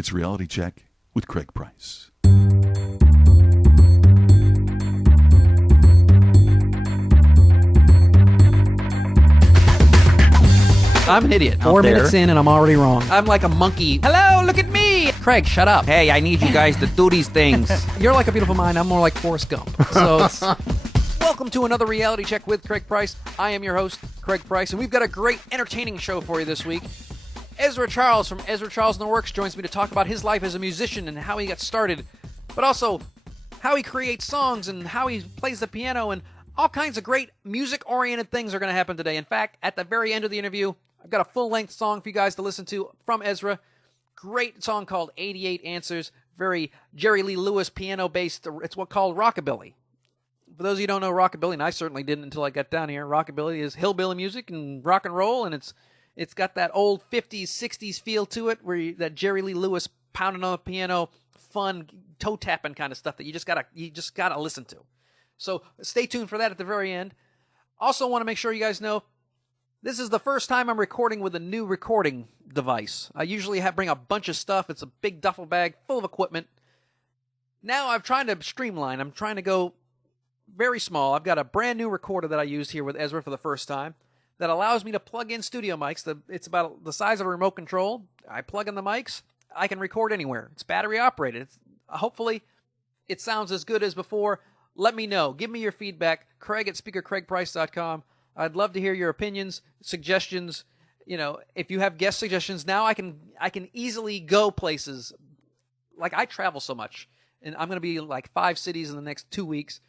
It's Reality Check with Craig Price. I'm an idiot. 4 minutes in and I'm already wrong. I'm like a monkey. Hello, look at me. Craig, shut up. Hey, I need you guys to do these things. You're like a beautiful mind. I'm more like Forrest Gump. So welcome to another Reality Check with Craig Price. I am your host, Craig Price, and we've got a great entertaining show for you this week. Ezra Charles from Ezra Charles and the Works joins me to talk about his life as a musician and how he got started, but also how he creates songs and how he plays the piano, and all kinds of great music-oriented things are going to happen today. In fact, at the very end of the interview, I've got a full-length song for you guys to listen to from Ezra. Great song called 88 Answers, very Jerry Lee Lewis piano-based. It's what's called rockabilly. For those of you who don't know rockabilly, and I certainly didn't until I got down here, rockabilly is hillbilly music and rock and roll, and it's got that old 50s, 60s feel to it, where that Jerry Lee Lewis pounding on the piano, fun toe-tapping kind of stuff that you just gotta listen to. So stay tuned for that at the very end. Also want to make sure you guys know, this is the first time I'm recording with a new recording device. I usually bring a bunch of stuff. It's a big duffel bag full of equipment. Now I'm trying to streamline. I'm trying to go very small. I've got a brand new recorder that I used here with Ezra for the first time that allows me to plug in studio mics. It's about the size of a remote control. I plug in the mics. I can record anywhere. It's battery operated. Hopefully it sounds as good as before. Let me know. Give me your feedback. Craig at speakercraigprice.com. I'd love to hear your opinions, suggestions. You know, if you have guest suggestions, now I can easily go places. Like, I travel so much, and I'm going to be in like 5 cities in the next 2 weeks.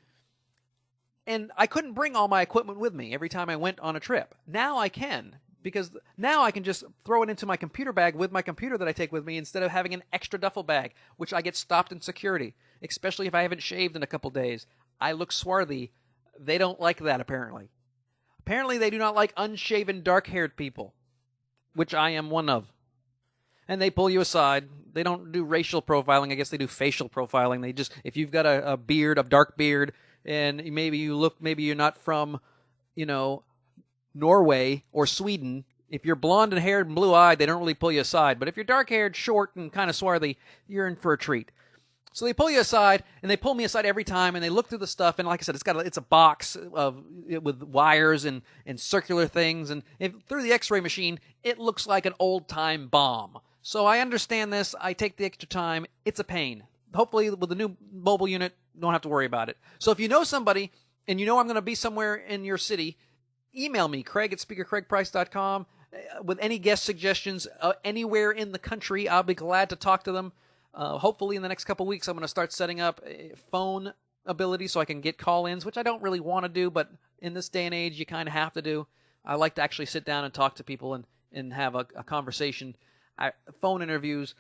And I couldn't bring all my equipment with me every time I went on a trip. Now I can, because now I can just throw it into my computer bag with my computer that I take with me instead of having an extra duffel bag, which I get stopped in security, especially if I haven't shaved in a couple days. I look swarthy. They don't like that, apparently. Apparently, they do not like unshaven, dark-haired people, which I am one of. And they pull you aside. They don't do racial profiling. I guess they do facial profiling. They just, if you've got a beard, a dark beard, and maybe you're not from, Norway or Sweden. If you're blonde and haired and blue-eyed, they don't really pull you aside. But if you're dark-haired, short, and kind of swarthy, you're in for a treat. So they pull you aside, and they pull me aside every time, and they look through the stuff, and like I said, it's a box with wires and circular things, and through the X-ray machine, it looks like an old-time bomb. So I understand this. I take the extra time. It's a pain. Hopefully, with the new mobile unit, you don't have to worry about it. So if you know somebody, and you know I'm going to be somewhere in your city, email me, Craig at speakercraigprice.com, with any guest suggestions anywhere in the country. I'll be glad to talk to them. Hopefully in the next couple weeks, I'm going to start setting up a phone ability so I can get call-ins, which I don't really want to do, but in this day and age, you kind of have to do. I like to actually sit down and talk to people and have a conversation. Phone interviews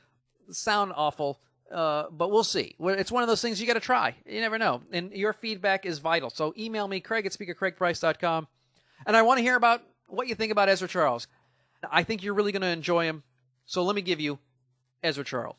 sound awful, but we'll see. It's one of those things you got to try. You never know. And your feedback is vital. So email me, Craig at speakercraigprice.com. And I want to hear about what you think about Ezra Charles. I think you're really going to enjoy him. So let me give you Ezra Charles.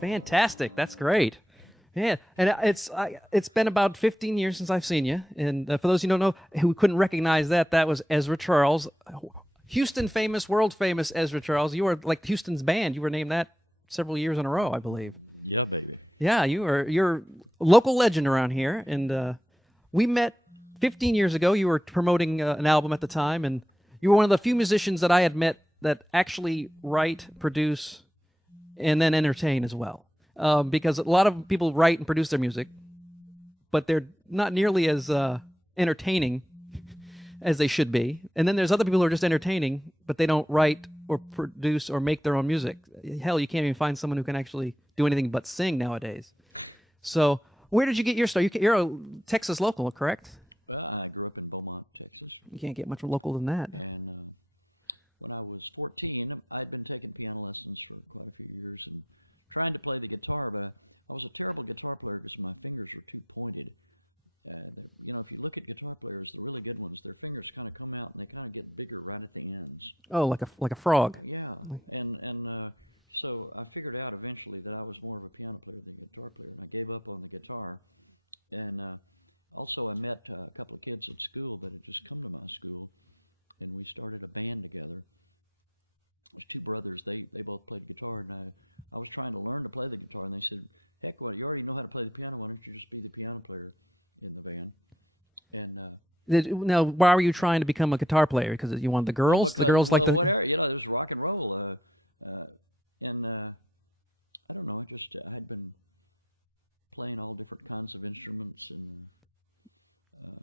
Fantastic. That's great. Yeah, and it's been about 15 years since I've seen you. And for those who don't know, who couldn't recognize that was Ezra Charles, Houston famous, world famous Ezra Charles. You were like Houston's band. You were named that several years in a row, I believe. Yeah, baby. Yeah, you're a local legend around here. And we met 15 years ago. You were promoting an album at the time, and you were one of the few musicians that I had met that actually write, produce, and then entertain as well. Because a lot of people write and produce their music, but they're not nearly as entertaining as they should be. And then there's other people who are just entertaining, but they don't write or produce or make their own music. Hell, you can't even find someone who can actually do anything but sing nowadays. So where did you get your start? You're a Texas local, correct? Well, I grew up in Beaumont, Texas. You can't get much more local than that. And when I was 14, I'd been taking piano lessons for quite a few years and trying to play the guitar, but I was a terrible guitar player because my fingers were too pointed. If you look at guitar players, the really good ones, their fingers kind of come out and they kind of get bigger right at the ends. Oh, like a frog. Yeah, and so I figured out eventually that I was more of a piano player than a guitar player, and I gave up on the guitar. And also I met a couple of kids at school that had just come to my school, and we started a band together. It was two brothers. They both played guitar, and I was trying to learn to play the guitar, and they said, heck, well, you already know how to play the piano. Why don't you just be the piano player in the band? And now, why were you trying to become a guitar player? Because you wanted the girls? The girls like the... whatever. It was rock and roll. And I don't know. I had been playing all different kinds of instruments. And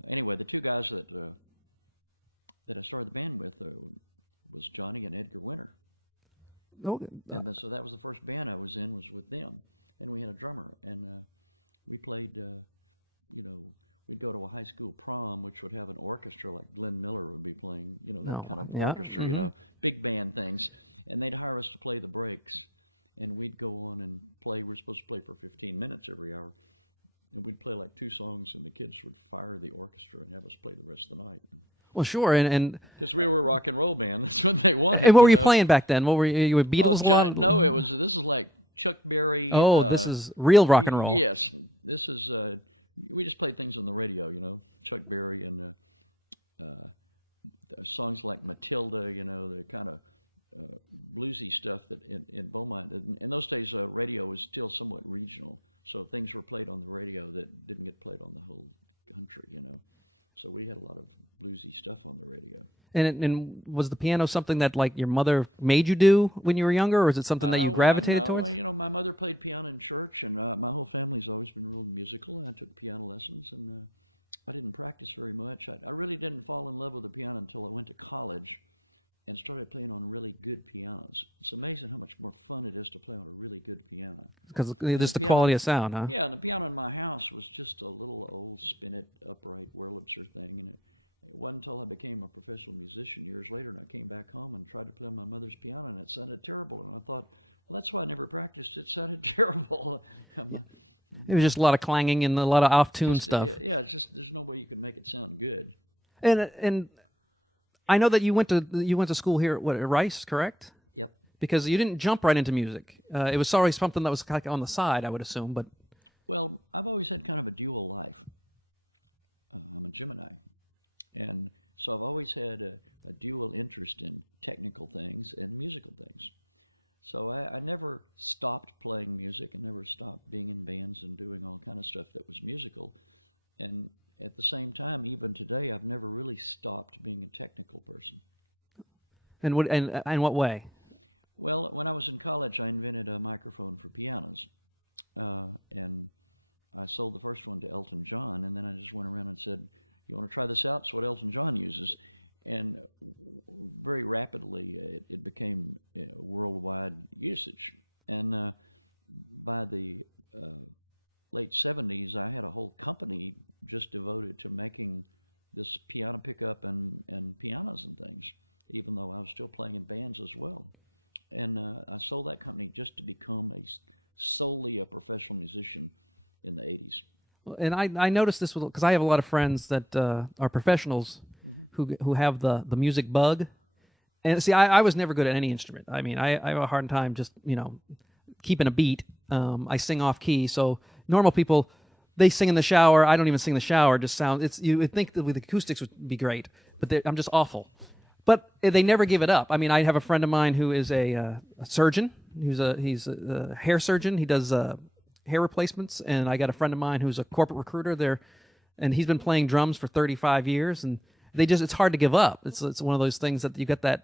anyway, the two guys that I started the band with was Johnny and Edgar Winter. Okay. And so that was the first band I was in, was with them. And we had a drummer. And we played, we'd go to a high school prom, which would have an orchestra like Glenn Miller would be playing, that kind of orchestra, Mm-hmm. Big band things. And they'd hire us to play the breaks. And we'd go on and play. We're supposed to play for 15 minutes every hour. And we'd play like two songs, and the kids would fire the orchestra and have us play the rest of the night. Well, sure, and because we were a rock and roll band, that's what they wanted. And what were you playing back then? What were you were Beatles? No, this is like Chuck Berry. Oh, this is real rock and roll. Yes, this is. We just played things on the radio, Chuck Berry and songs like Matilda, the kind of bluesy stuff that in Beaumont. In those days, radio was still somewhat regional, so things were played on the radio that didn't get played on the whole country, So we had a lot of bluesy stuff on the radio. And was the piano something that like your mother made you do when you were younger, or is it something that you gravitated towards? My mother played piano in church, and my whole family's always been real musical. And I took piano lessons, and I didn't practice very much. I really didn't fall in love with the piano until I went to college and started playing on really good pianos. It's amazing how much more fun it is to play on a really good piano. Because just the quality of sound, huh? Yeah, and the piano in my house was just a little old spin-it upright Wurlitzer thing, and it wasn't until I became a professional musician years later, and I came back home and tried to play on my mother's piano, and it sounded terrible. And I thought, well, that's why I never practiced. It sounded terrible. It was just a lot of clanging and a lot of off-tune stuff. Yeah, it's just there's no way you can make it sound good. And I know that you went to school here at Rice, correct? Yep. Because you didn't jump right into music. It was always something that was kind of on the side, I would assume. But well, I've always had kind of a dual life. I'm a Gemini. And so I've always had a dual interest in technical things and musical things. So I never stopped playing music and never stopped being in bands and doing all kind of stuff that was musical. And at the same time, even today, I've never really stopped being a technical person. And what way? Well, when I was in college, I invented a microphone for pianos. And I sold the first one to Elton John, and then I just went around and said, you want to try this out? It's what Elton John uses. And very rapidly, it became worldwide usage. And by the late 70s, I had a whole company just devoted to making this piano pickup and pianos and things, even though I was still playing in bands as well. And I sold that company just to become solely a professional musician in the 80s. And I noticed this because I have a lot of friends that are professionals who have the music bug. And see, I was never good at any instrument. I mean, I have a hard time just, keeping a beat. I sing off key, so normal people, they sing in the shower. I don't even sing in the shower. Just sound. You would think that with acoustics would be great, but I'm just awful. But they never give it up. I mean, I have a friend of mine who is a surgeon. He's a hair surgeon. He does hair replacements, and I got a friend of mine who's a corporate recruiter there, and he's been playing drums for 35 years, and it's hard to give up. It's one of those things that you got that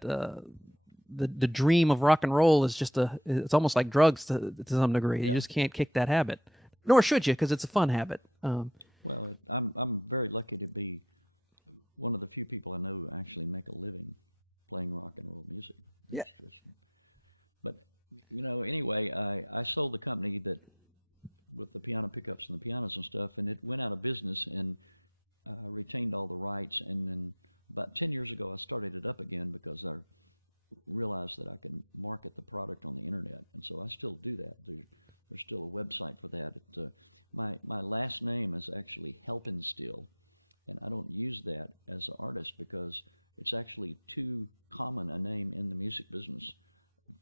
the dream of rock and roll is it's almost like drugs to some degree. You just can't kick that habit, nor should you, because it's a fun habit. Well, I'm very lucky to be one of the few people I know who actually make a living playing rock and roll music. But anyway, I sold the company that with the piano pickups and the pianos and stuff, and it went out of business, and I retained all the rights. And then about 10 years ago, I started it up again because I realized that I could market the product on the internet, and so I still do that. There's still a website for that. My last name is actually Helpenstiel, and I don't use that as an artist because it's actually too common a name in the music business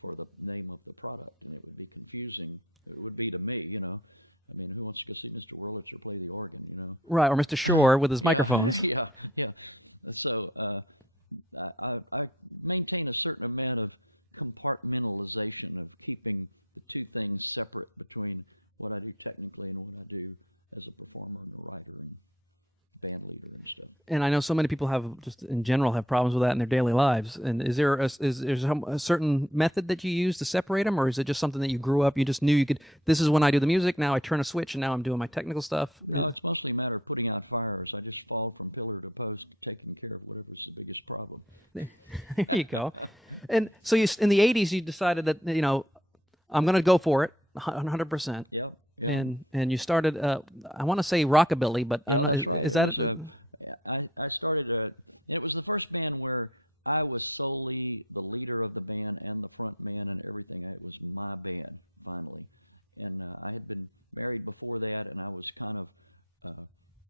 for the name of the product, and it would be confusing. It would be to me, I mean, who wants to go see Mr. Wurlitzer play the organ, Right, or Mr. Shore with his microphones. Yeah. So I maintain a certain amount of compartmentalization of keeping the two things separate between what I do technically and what I do as a performer and a writer and band leader and stuff. And I know so many people just in general have problems with that in their daily lives. And is there a certain method that you use to separate them, or is it just something that you grew up, you just knew you could, this is when I do the music, now I turn a switch and now I'm doing my technical stuff? No, it's mostly a matter of putting out fires. I just fall from pillar to post, taking care of whatever's the biggest problem. There you go. And so in the 80s, you decided that, I'm going to go for it 100%. Yep. Yeah. And you started, I want to say rockabilly, but yeah, that's right. Is I started. It was the first band where I was solely the leader of the band and the front man and everything. It was my band finally, and I had been married before that, and I was kind of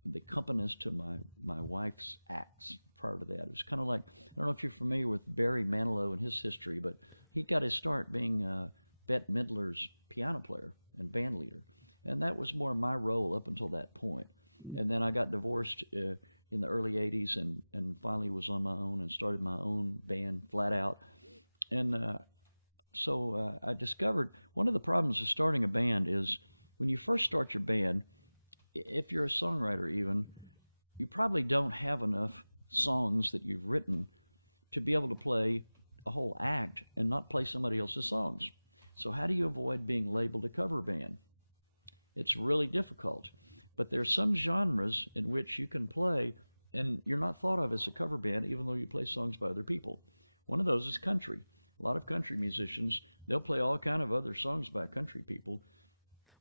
the accompanist to my wife's acts prior to that. It was kind of like, I don't know if you're familiar with Barry Manilow and his history, but he got his start being Bette Midler's piano player and band leader. And that was more my role up until that point. And then I got divorced in the early 80s and finally was on my own and started my own band flat out. And so I discovered one of the problems of starting a band is when you first start your band, if you're a songwriter even, you probably don't have enough songs that you've written to be able to play a whole act and not play somebody else's songs. So how do you avoid being labeled a cover band? It's really difficult. But there are some genres in which you can play and you're not thought of as a cover band even though you play songs by other people. One of those is country. A lot of country musicians, they'll play all kind of other songs by country people.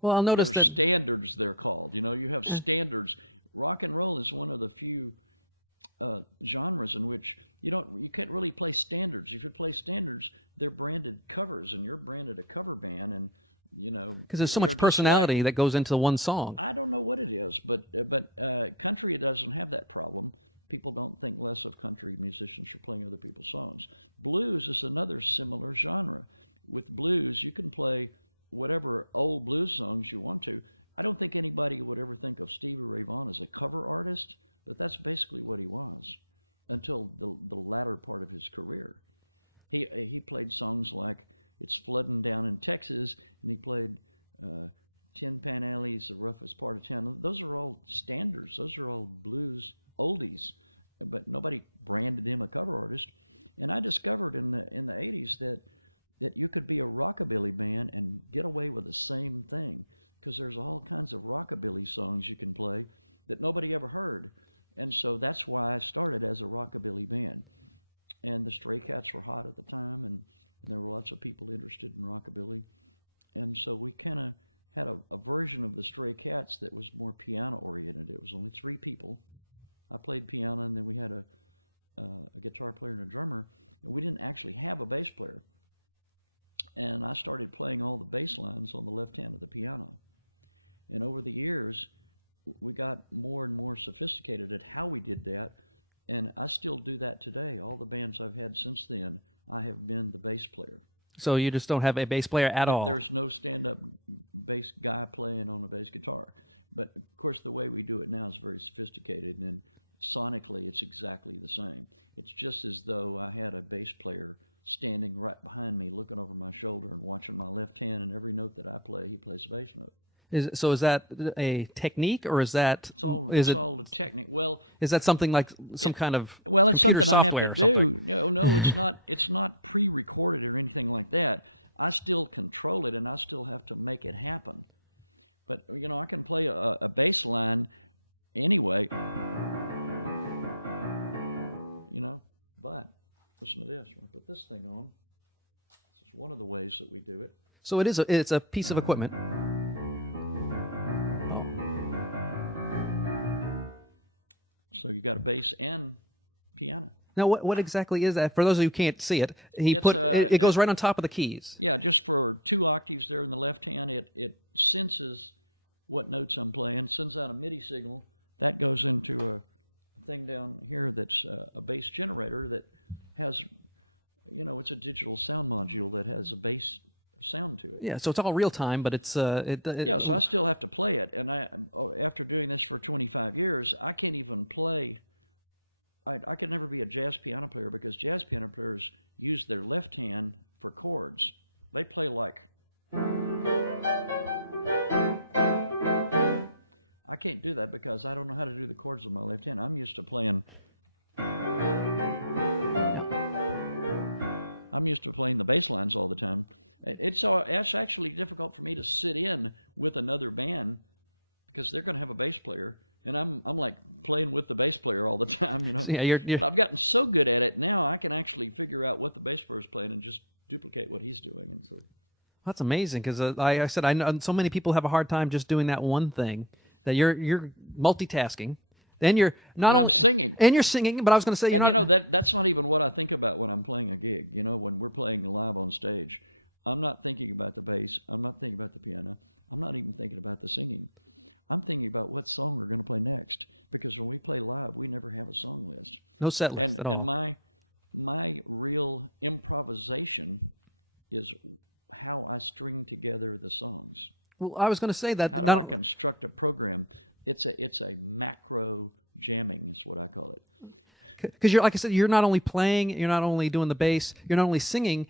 Well, I'll notice that standards, they're called. You have standards. Rock and roll is one of the few genres in which you can't really play standards. If you play standards, they're branded covers, and you're branded a cover band, and because there's so much personality that goes into one song. I don't know what it is, but country doesn't have that problem. People don't think less of country musicians for playing other people's songs. Blues is another similar genre. With blues, you can play whatever old blues songs you want to. I don't think anybody would ever think of Stevie Ray Vaughan as a cover artist, but that's basically what he was until the latter part of his career. He played songs like It's Flooding Down in Texas, and he played Tin Pan Alley's The Roughest Part of Town. Those are all standards. Those are all blues oldies, but nobody branded him a cover artist. And I discovered in the 80s that you could be a rockabilly band and get away with the same thing, because there's all kinds of rockabilly songs you can play that nobody ever heard. And so that's why I started as a rockabilly band. And the Stray Cats were hot at the time, and there were lots of people interested in rockabilly. And so we kind of had a version of the Stray Cats that was more piano-oriented. It was only 3 people. I played piano, and then we had a guitar player and a drummer. And we didn't actually have a bass player. And I started playing all the bass lines on the left hand of the piano. And over the years, we got more and more sophisticated at how we did that, and I still do that today. All the bands I've had since then, I have been the bass player. So you just don't have a bass player at all. There's no stand-up bass guy playing on a bass guitar. But, of course, the way we do it now is very sophisticated, and sonically it's exactly the same. It's just as though I had a bass player standing right behind me, looking over my shoulder and watching my left hand, and every note that I play, he plays a bass note. Is that a technique, or is that It's all a technique. Well, is that something like some kind of well, it's computer something I have software to or do. something? No, it's not. It's not pre-recorded or anything like that. I still control it, and I still have to make it happen. But I can play a bass line anyway. But listen to this. When I put this thing on, this is one of the ways that we do it. So it's a piece of equipment. So you got a bass and piano. Now, what exactly is that? For those of you who can't see it, It's, it goes right on top of the keys. Yeah, just for 2 octaves there in the left hand, it senses what notes I'm playing, sends out a MIDI signal. That goes into a thing down here that's a bass generator that has, it's a digital sound module that has a bass sound to it. Yeah, so it's all real time, but it's Yeah, so I still have to play it, and after doing this for 25 years, I can't even play. I could never be a jazz piano player because jazz piano players use their left hand for chords. They play like. I can't do that because I don't know how to do the chords with my left hand. I'm used to playing. I'm used to playing the bass lines all the time. It's actually difficult for me to sit in with another band because they're going to have a bass player, and I'm like playing with the bass player all the time, So, yeah, But I've gotten so good at it now, I can actually figure out what the bass player is playing and just duplicate what he's doing, and so. That's amazing because, like I said, I know so many people have a hard time just doing that one thing. That you're multitasking, then you're not. I'm singing, and you're singing. But I was going to say, that's not even what I think about when I'm playing a gig. When we're playing live on stage, I'm not thinking about the bass. I'm not thinking about the piano. I'm not even thinking about the singing. I'm thinking about what song we're going to play next. Because when we play live, we never have a song list. No set list at all. And my real improvisation is how I string together the songs. Well, I was going to say that. How do I construct a program? It's a macro jamming is what I call it. Because like I said, you're not only playing, you're not only doing the bass, you're not only singing,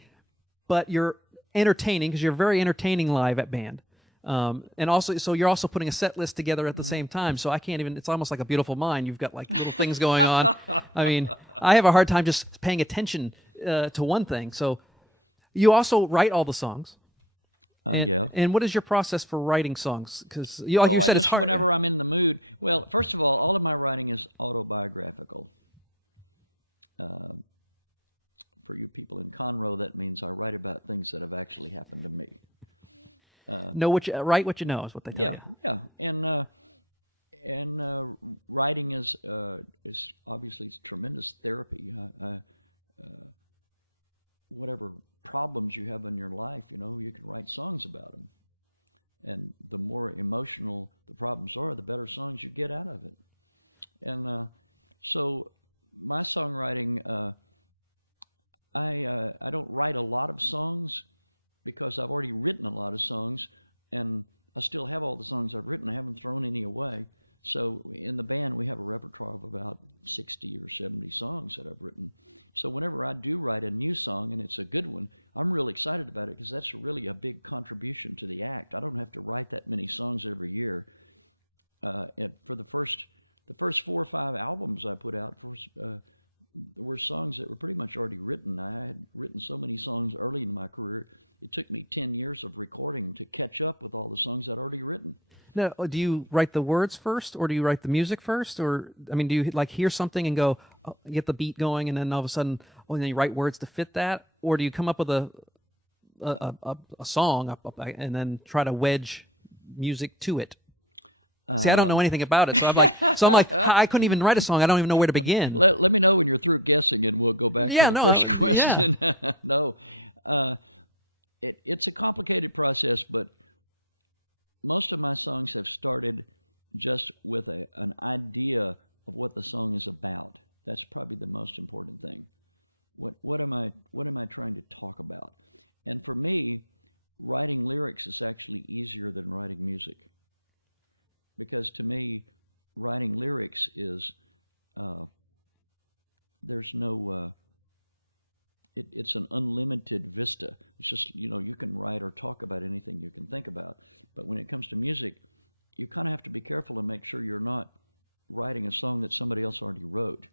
but you're entertaining because you're very entertaining live at band. And also, so you're also putting a set list together at the same time. So I can't even. It's almost like a beautiful mind. You've got like little things going on. I mean, I have a hard time just paying attention to one thing. So you also write all the songs. Yeah. And what is your process for writing songs? Because like you said, it's hard. Whenever I'm in the mood. Well, first of all of my writing is autobiographical. For you people in Conroe, that means I write about things that have actually happened to me. Write what you know is what they tell you. Yeah, and writing is obviously tremendous therapy. Whatever problems you have in your life, you can write songs about them. And the more emotional the problems are, the better songs you get out of it. And so my songwriting, I don't write a lot of songs because I've already written a lot of songs, and I still have all the songs I've written. I haven't thrown any away. So in the band, we have a repertoire of about 60 or 70 songs that I've written. So whenever I do write a new song, and it's a good one, I'm really excited about it because that's really a big contribution to the act. I don't have to write that many songs every year. And for the first 4 or 5 albums I put out, there were songs that were pretty much already written. I had written so many songs early in my career, it took me 10 years of recording to catch up with all the songs I'd already written. Now, do you write the words first, or do you write the music first, or do you like hear something and go get the beat going, and then all of a sudden, and then you write words to fit that, or do you come up with a song and then try to wedge music to it? See, I don't know anything about it, so I'm like, I couldn't even write a song. I don't even know where to begin. Let me know when you're through guessing, and we'll go back to the first question. Yeah. No, it's a complicated process, but most of my songs have started just with an idea of what the song is about. That's probably the most important thing. What am I trying to talk about? And for me, writing lyrics is actually easier than writing music. Because to me, writing lyrics is, there's no, it's an unlimited vista. It's just, you can write or talk about anything you can think about. But when it comes to music, you kind of have to be careful and make sure you're not writing a song that somebody else already wrote.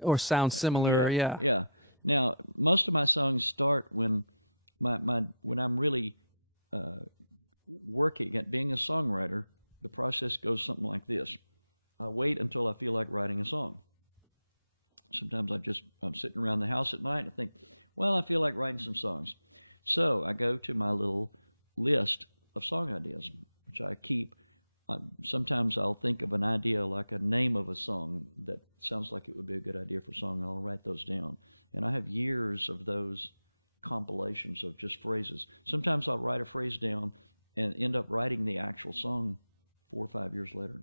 Or sounds similar, yeah. Yeah. Now, most of my songs start when when I'm really working at being a songwriter. The process goes something like this. I wait until I feel like writing a song. Sometimes I'm sitting around the house at night and I think, well, I feel like writing some songs. So I go to my little list of song ideas, which I keep. Sometimes I'll think of an idea like a name of a song that sounds like it would be a good idea for a song, and I'll write those down. And I have years of those compilations of just phrases. Sometimes I'll write a phrase down and end up writing the actual song 4 or 5 years later.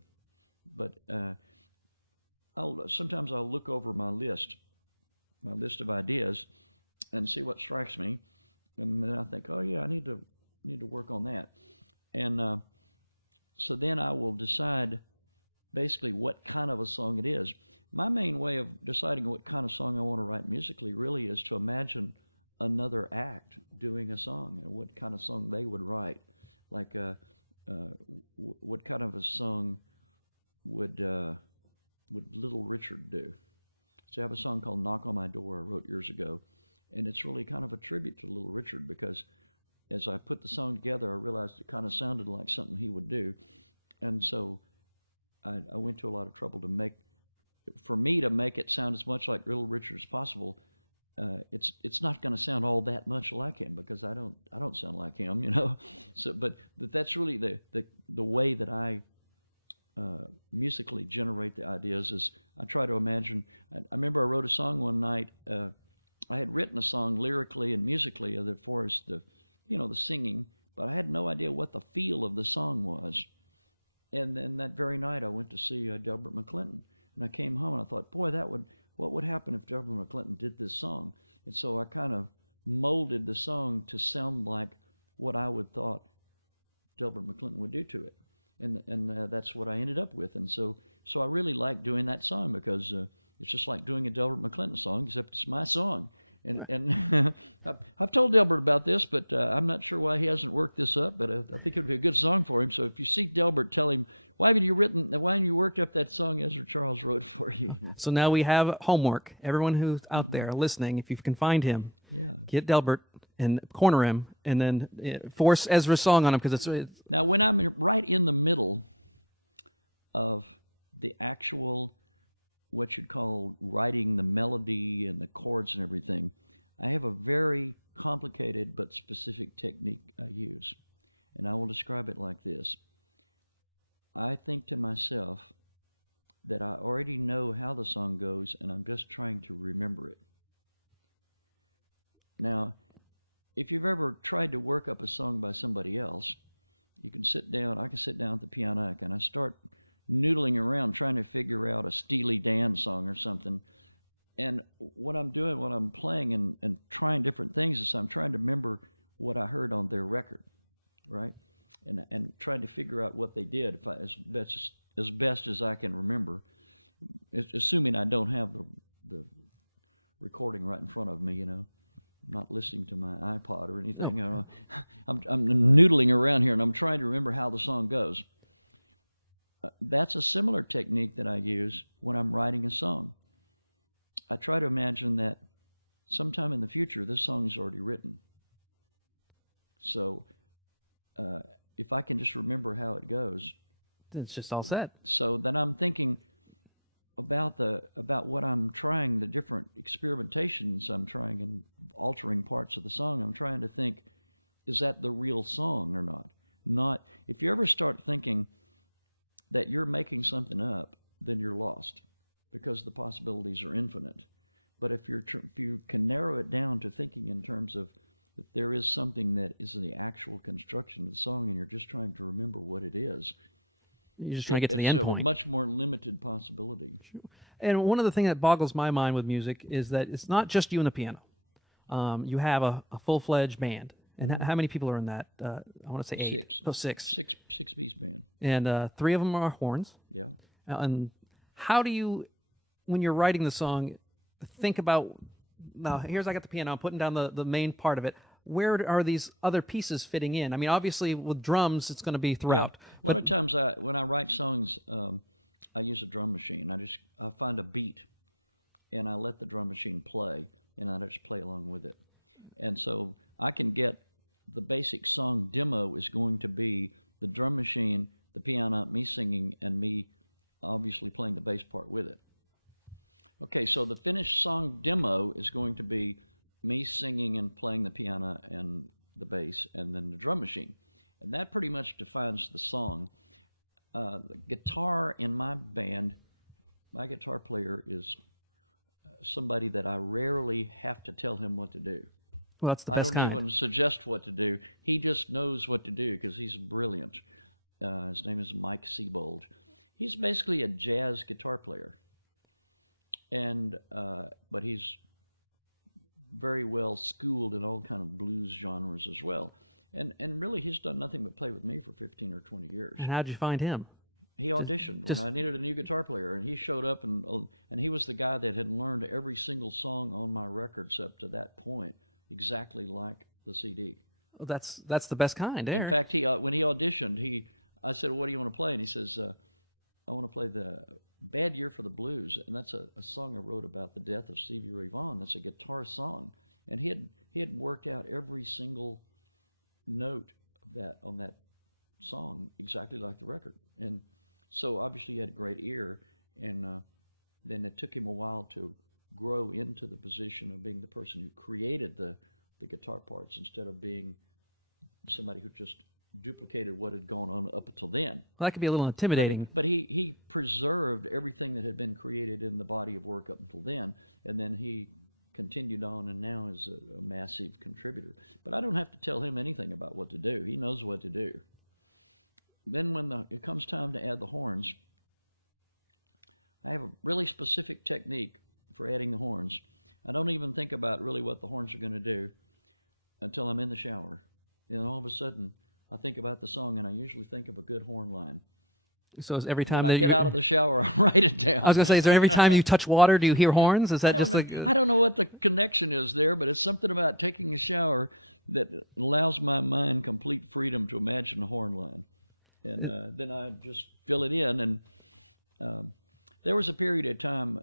But sometimes I'll look over my list of ideas, and see what strikes me, and then I think, oh yeah, I need to work on that, and so then I will decide basically what kind of a song it is. My main way of deciding what kind of song I want to write musically really is to imagine another act doing a song and what kind of song they would write. Like, what kind of a song would Little Richard do? So I have a song called Knock on My Door I wrote years ago, and it's really kind of a tribute to Little Richard, because as I put the song together, I realized it kind of sounded like something he would do. And so I went to a lot of trouble to make it sound as much like Little Richard as possible. It's not going to sound all that much like him, because I don't sound like him, So, but that's really the way that I musically generate the ideas. Is I try to imagine. I remember I wrote a song one night. I had written a song lyrically and musically as far as the singing, but I had no idea what the feel of the song was. And then that very night I went to see Delbert McClinton, and I came home and I thought, boy, what would happen if Delbert McClinton did this song? And so I kind of molded the song to sound like what I would thought Delbert McClinton would do to it. And that's what I ended up with. And so I really like doing that song, because it's just like doing a Delbert McClinton song, except it's my song. And I've told Delbert about this, but I'm not sure why he hasn't worked this up. But I think it would be a good song for him. So if you see Delbert, tell him, why haven't you worked up that song Ezra Charles wrote for you? So now we have homework. Everyone who's out there listening, if you can find him, get Delbert and corner him, and then force Ezra's song on him, because it's now when I'm right in the middle of the actual, what you'd call writing the melody and the chords and everything, I have a very complicated but specific technique I use. And I will describe it like this. I think to myself that I already know how the song goes, and I'm just trying to remember it. Now, if you've ever tried to work up a song by somebody else, I can sit down at the piano and I start noodling around trying to figure out a Steely Dan song or something. And what I'm doing when I'm playing and trying different things is I'm trying to remember what I heard on their record, right? And trying to figure out what they did as best as I can remember, assuming I don't have the recording right in front of me, I'm not listening to my iPod or anything. No. I'm noodling around here, and I'm trying to remember how the song goes. That's a similar technique that I use when I'm writing a song. I try to imagine that sometime in the future, this song is already written. So if I can just remember how it goes, it's just all set. So then I'm thinking about what I'm trying, the different experimentations I'm trying and altering parts of the song. I'm trying to think, is that the real song or not? Not if you ever start thinking that you're making something up, then you're lost, because the possibilities are infinite. But if you can narrow it down to thinking in terms of that there is something that is the actual construction of the song, and you're just trying to remember what it is, you're just trying to get to the end point. It's a much more limited possibility. And one of the things that boggles my mind with music is that it's not just you and the piano. You have a full-fledged band, And how many people are in that? I want to say 8. Six. Oh, 6. Six-piece band. And 3 of them are horns. Yeah. And how do you, when you're writing the song, think about, now here's I got the piano, I'm putting down the main part of it. Where are these other pieces fitting in? I mean, obviously with drums, it's going to be throughout. Yeah. A lot of times when I write songs, I use a drum machine. I find a beat, and I let the drum machine play, and I just play along with it. And so I can get the basic song demo is going to be the drum machine, the piano, me singing, and me obviously playing the bass part with it. Okay, so the finished song demo is going to be me singing and playing the piano and the bass, and then the drum machine. And that pretty much defines the song. The guitar in my band, my guitar player is somebody that I rarely have to tell him what to do. Well, that's the best I don't kind. even suggest what to do. He just knows what to do because he's brilliant. His name is Mike Siebold. He's basically a jazz guitar player, and but he's very well schooled in all kind of blues genres as well. And really, he's done nothing but play with me for 15 or 20 years. And how'd you find him? He auditioned when I needed a new guitar player, and he showed up, and he was the guy that had learned every single song on my records up to that point, exactly like the CD. Well, that's the best kind. There. In fact, when he auditioned, I said, "What do you want to play?" And he says, "I want to play the Bad Year for the Blues," and that's a song I wrote about the death of Stevie Ray Vaughan. That's a guitar song, and he had worked out every single note of that on that song exactly like the record. And so obviously he had a great ear, and then it took him a while to grow into the position of being the person who created the guitar parts instead of being somebody who just duplicated what had gone on up until then. Well, that could be a little intimidating. But he preserved everything that had been created in the body of work up until then, and then he continued on and now is a massive contributor. But I don't have to tell him anything about what to do. He knows what to do. Then when it comes time to add the horns, I have a really specific technique for adding the horns. I don't even think about really what the horns are going to do until I'm in the shower. And all of a sudden, I think about the song, and I usually think of a good horn line. So is every time when I get out of the shower, I write it down. I was going to say, is there every time you touch water, do you hear horns? Is that just like... I don't know what the connection is there, but it's something about taking a shower that allows my mind complete freedom to imagine a horn line. And then I just fill it in. And there was a period of time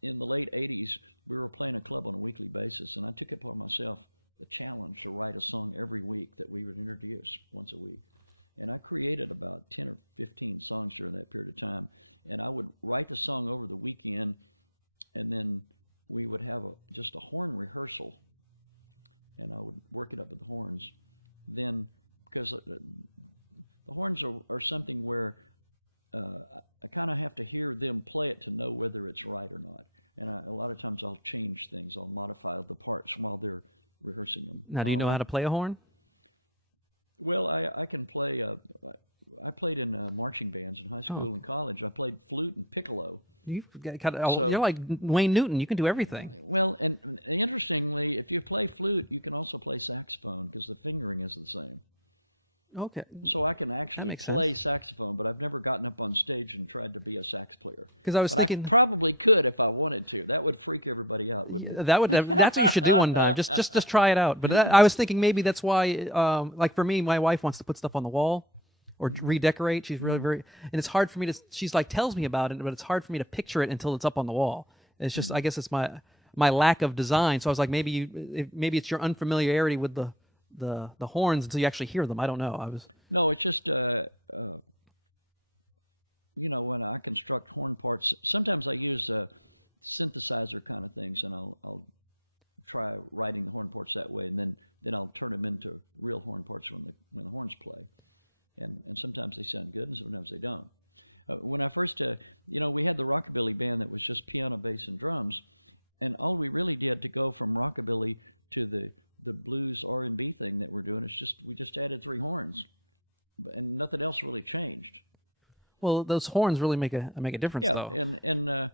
in the late 80s, we were playing a club on a weekly basis, and I took it upon myself the challenge to write a song every week that we would introduce once a week. And I created about 10 or 15 songs during that period of time. And I would write the song over the weekend, and then we would have just a horn rehearsal. And I would work it up with the horns. Then, because the horns are something where I kind of have to hear them play it to know whether it's right or not. And a lot of times I'll change things. I'll modify the parts while they're rehearsing them. Now, do you know how to play a horn? Well, I can play. I played in marching bands in high school and college. I played flute and piccolo. You're like Wayne Newton. You can do everything. Well, and interestingly, if you play flute, you can also play saxophone because the fingering is the same. Okay. So I can actually play saxophone, but I've never gotten up on stage and tried to be a sax player. Because I was thinking, I probably could if I wanted to. That would freak everybody out, wouldn't it? That's what you should do one time. Just try it out. But I was thinking maybe that's why, like for me, my wife wants to put stuff on the wall or redecorate. She's really and it's hard for me to. She's like tells me about it, but it's hard for me to picture it until it's up on the wall. It's just I guess it's my lack of design. So I was like maybe it's your unfamiliarity with the horns until you actually hear them. I don't know. No, it's just when I construct horn parts, sometimes I use synthesizer kind of things, and I'll try writing the horn parts that way, and then I'll turn them into real horn parts when the horns play, and sometimes they sound good, and sometimes they don't. When I first, we had the rockabilly band that was just piano, bass, and drums, and all we really did to go from rockabilly to the blues R&B thing that we're doing, we just added 3 horns, and nothing else really changed. Well, those horns really make a difference, though. And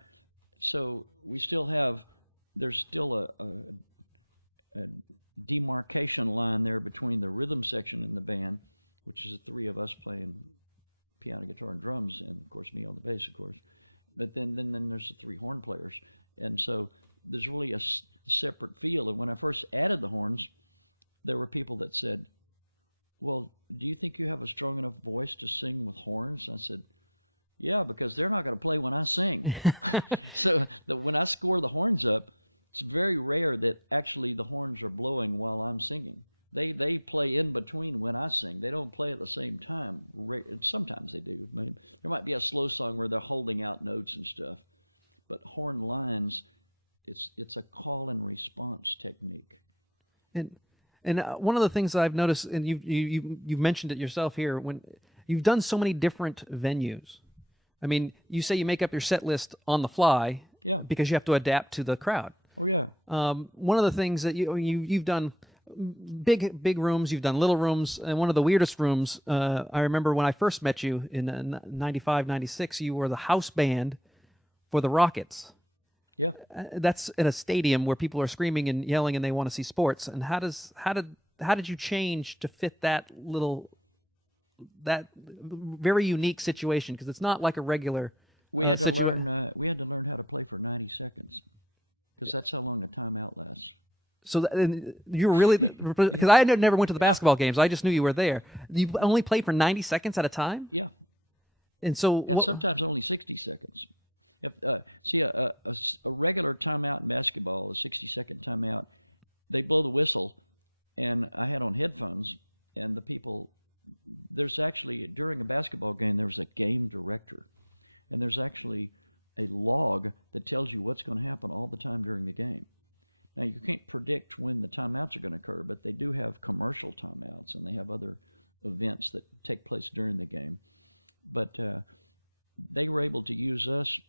so we still have. There's still a demarcation line there between the rhythm section in the band, which is the three of us playing piano, guitar, and drums, and of course me on the bass, of course. But then there's the three horn players, and so there's really a separate feel. And when I first added the horns, there were people that said, "Well, do you think you have a strong enough voice to sing with horns?" I said, "Yeah, because they're not going to play when I sing." So when I score the horns up, it's very rare that actually the horns are blowing while I'm singing. They play in between when I sing. They don't play at the same time. Sometimes they do. Maybe there might be a slow song where they're holding out notes and stuff. But horn lines, it's a call and response technique. And one of the things that I've noticed, and you've mentioned it yourself here, when you've done so many different venues. I mean, you say you make up your set list on the fly, Yeah, because you have to adapt to the crowd. Oh yeah. One of the things that you've done big rooms, you've done little rooms, and one of the weirdest rooms, I remember when I first met you in 95, 96, you were the house band for the Rockets. Yeah. That's in a stadium where people are screaming and yelling and they want to see sports. And how did you change to fit that very unique situation? Because it's not like a regular. We had to learn how to play for 90 seconds, because that's how long a timeout lasts. So you were really, because I never went to the basketball games. I just knew you were there. You only played for 90 seconds at a time? Yeah. And so, sometimes only 60 seconds. If a regular timeout in basketball, a 60-second timeout, they blow the whistle, and I had on headphones, and the people, there's actually, during a basketball game, there's a game director, and there's actually a log that tells you what's going to happen all the time during the game. Now, you can't predict when the timeouts are going to occur, but they do have commercial timeouts, and they have other events that take place during the game. But they were able to use us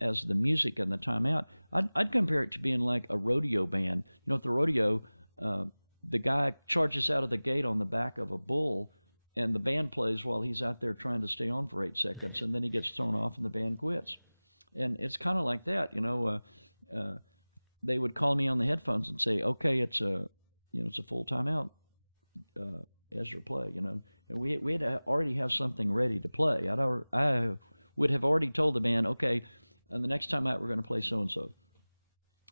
as the music and the timeout. I'd compare it to being like a rodeo band. You know, at the rodeo, the guy charges out of the gate on the back of a bull, and the band plays while he's out there trying to stay on for 8 seconds, and then he gets thrown off and the band quits. And it's kind of like that, you know. They would call me on the headphones and say, "Okay, it's a full timeout. Ezra, play." You know, and we had to already have something ready to play. I would have already told the band, "Okay, and the next time out we're going to play so and so."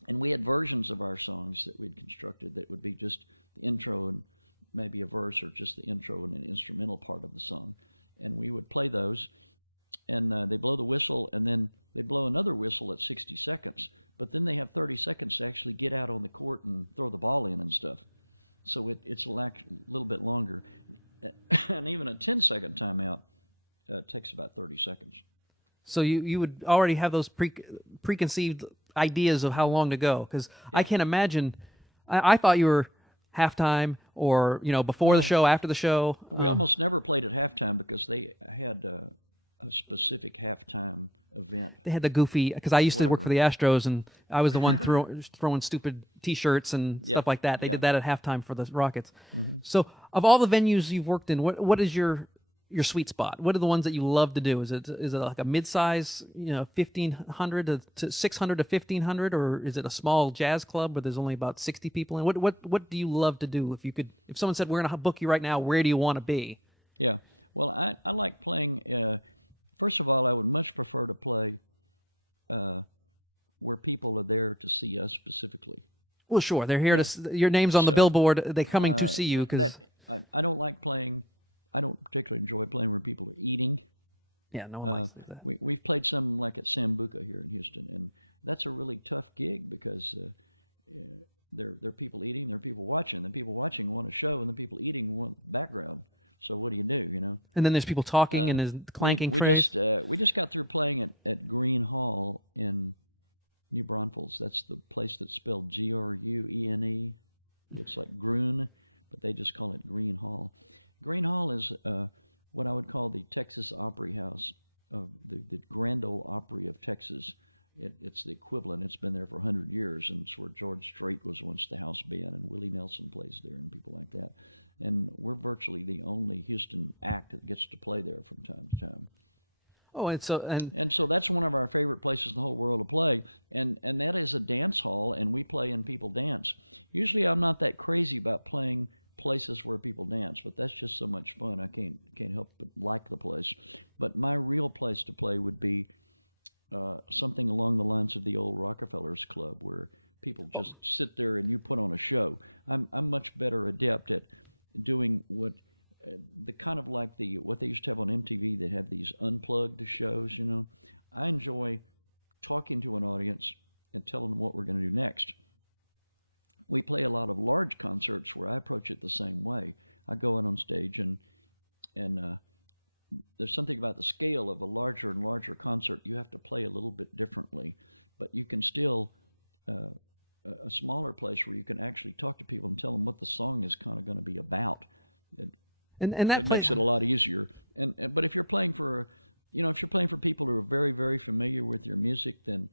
And we had versions of our songs that we'd constructed that would be just the intro and maybe a verse, or just the intro and an instrumental part of the song. And we would play those, and they blow the whistle, and then they blow another whistle at 60 seconds. But then they have 30 seconds to actually get out on the court and throw the ball in and stuff. So it's a little bit longer. And even a 10-second timeout takes about 30 seconds. So you would already have those preconceived ideas of how long to go. Because I can't imagine. I thought you were halftime, or before the show, after the show. We almost never played at halftime because they had a specific halftime event. They had the goofy, because I used to work for the Astros, and I was the one throwing stupid T-shirts and stuff like that. They did that at halftime for the Rockets. Mm-hmm. So, of all the venues you've worked in, what is your sweet spot? What are the ones that you love to do? Is it like a mid-size, 1,500 to 600 to 1,500, or is it a small jazz club where there's only about 60 people in? What do you love to do? If someone said, "We're going to book you right now, where do you want to be?" Yeah, well, I like playing. First of all, I would much prefer to play where people are there to see us specifically. Well, sure, they're here to. Your name's on the billboard. They're coming to see you because I don't like playing. I don't particularly enjoy playing where people are eating. Yeah, no one likes that. We've played some like at Sambuca here in Houston, and that's a really tough gig because there are people eating, there are people watching. The people watching want a show, and the people eating want background. So what do you do, And then there's people talking and there's clanking phrase. We just got through playing at Green Hall in New Braunfels. That's the place that's spelled Grune. It looks like Grune, but they just call it Green Hall. Green Hall is what I would call the Texas Opry House, the Grand Ole Opry of Texas. It's the equivalent. It's been there for 100 years, and it's where George Strait was once the house band, and Willie Nelson plays there, and people like that. And we're virtually the only Houston act that gets to play there from time to time. Oh, And so that's one of our favorite places in the whole world to play, and that is a dance hall, and we play and people dance. Usually I'm not that crazy about playing places where people dance, but that's just so much fun. I can't help but like the place. But my real place to play would be something along the lines of the old Rockefellers Club, where people just sit there and you put on a show. I'm much better adept at doing what the kind of like what they used to have on MTV. They have these unplugged shows, you know. I enjoy talking to an audience and telling them what we're going to do next. We play a lot of large concerts where I approach it the same way. I go out on stage and there's something about the scale of a larger and larger concert. You have to play a little bit differently, but you can still a smaller place where you can actually talk to people and tell them what the song is kind of going to be about. And that makes it a lot easier. But if you're playing for, if you're playing for people who are very, very familiar with your music, then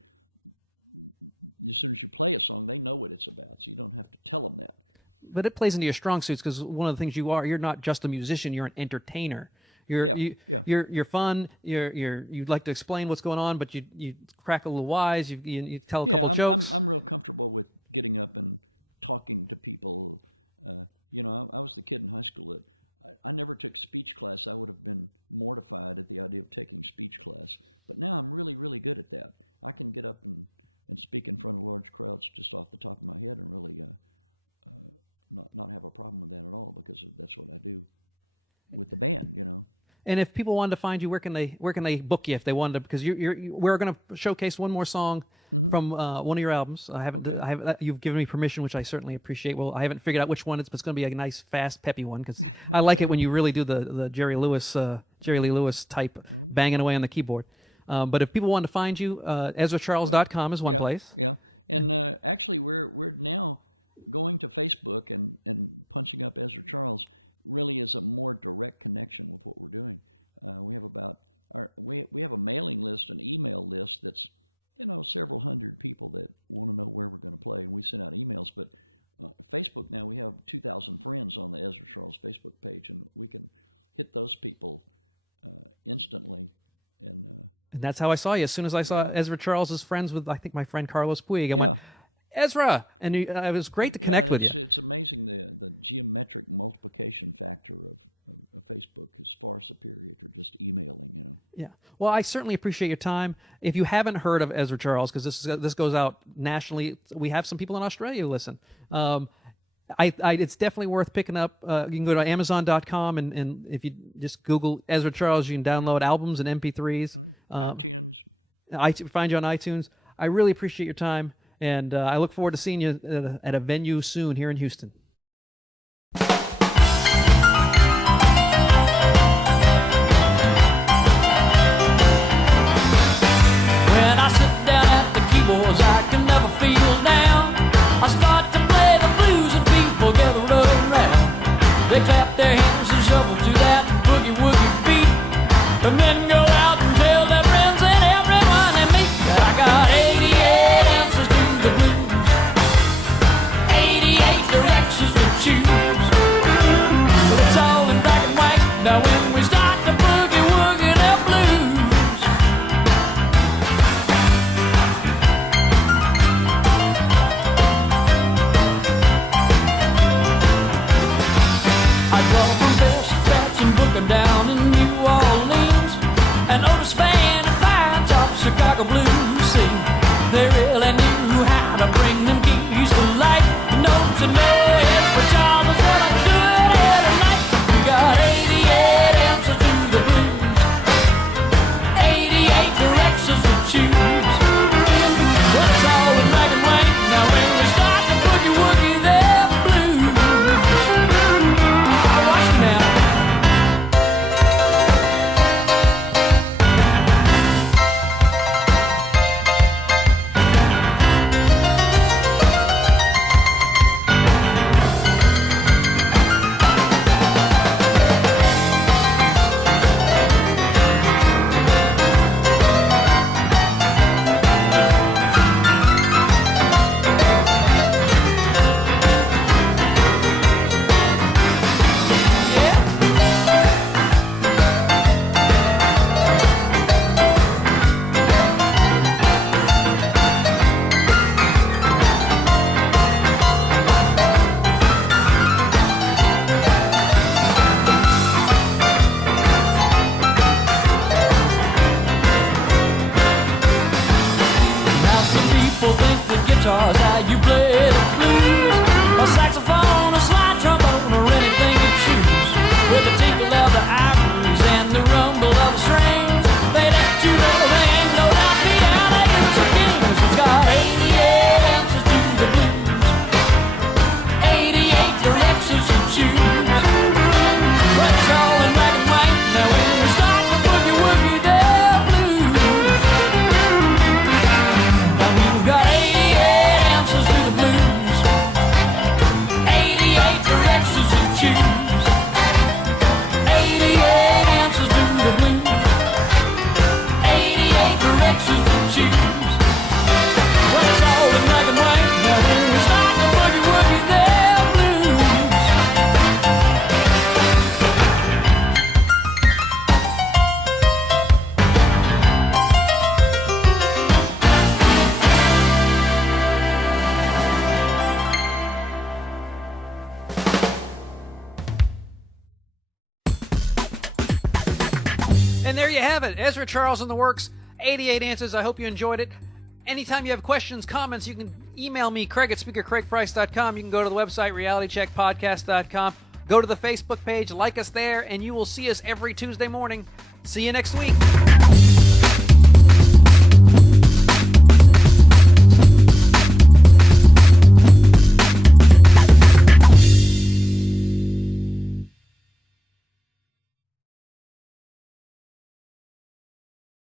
as soon as you play a song, they know what it's about, so you don't have to tell them that. But it plays into your strong suits, because one of the things you're not just a musician, you're an entertainer. You're fun. You like to explain what's going on, but you crack a little wise. You tell a couple jokes. I'm real comfortable with getting up and talking to people. I was the kid in high school that I never took speech class. I would have been mortified at the idea of taking speech class. But now I'm really, really good at that. I can get up and speak in front of large crowds just off the top of my head and really not have a problem with that at all, because that's what I do with the band, And if people wanted to find you, where can they book you if they wanted to? Because we're going to showcase one more song from one of your albums. You've given me permission, which I certainly appreciate. Well, I haven't figured out which one but it's going to be a nice, fast, peppy one, because I like it when you really do the Jerry Lee Lewis type banging away on the keyboard. But if people want to find you, EzraCharles.com is one place. Yeah, and actually we're now going to Facebook and punching up Ezra Charles really is a more direct connection with what we're doing. We have a mailing list, an email list that's several hundred people that want to know where we're going to play, and we send out emails. But Facebook now, we have 2,000 friends on the Ezra Charles Facebook page, and we can hit those people instantly. And that's how I saw you. As soon as I saw Ezra Charles is friends with, I think, my friend Carlos Puig, I went, Ezra! And it was great to connect with you. It's amazing the geometric multiplication factor of Facebook is far superior to just emailing, Yeah. Well, I certainly appreciate your time. If you haven't heard of Ezra Charles, because this goes out nationally, we have some people in Australia who listen. It's definitely worth picking up. You can go to Amazon.com, and if you just Google Ezra Charles, you can download albums and MP3s. iTunes. Find you on iTunes. I really appreciate your time. And I look forward to seeing you at a venue soon here in Houston. When I sit down at the keyboards, I can never feel down. I start to play the blues and people gather around. They clap their hands and shuffle to that boogie-woogie beat, and then go out and tell their friends and everyone they meet that I got 88 answers to the blues, 88 directions to choose. But it's all in black and white now when we start the boogie-woogie that blues. I drove And there you have it. Ezra Charles in the works. 88 answers. I hope you enjoyed it. Anytime you have questions, comments, you can email me, Craig at SpeakerCraigPrice.com. You can go to the website, RealityCheckPodcast.com. Go to the Facebook page, like us there, and you will see us every Tuesday morning. See you next week.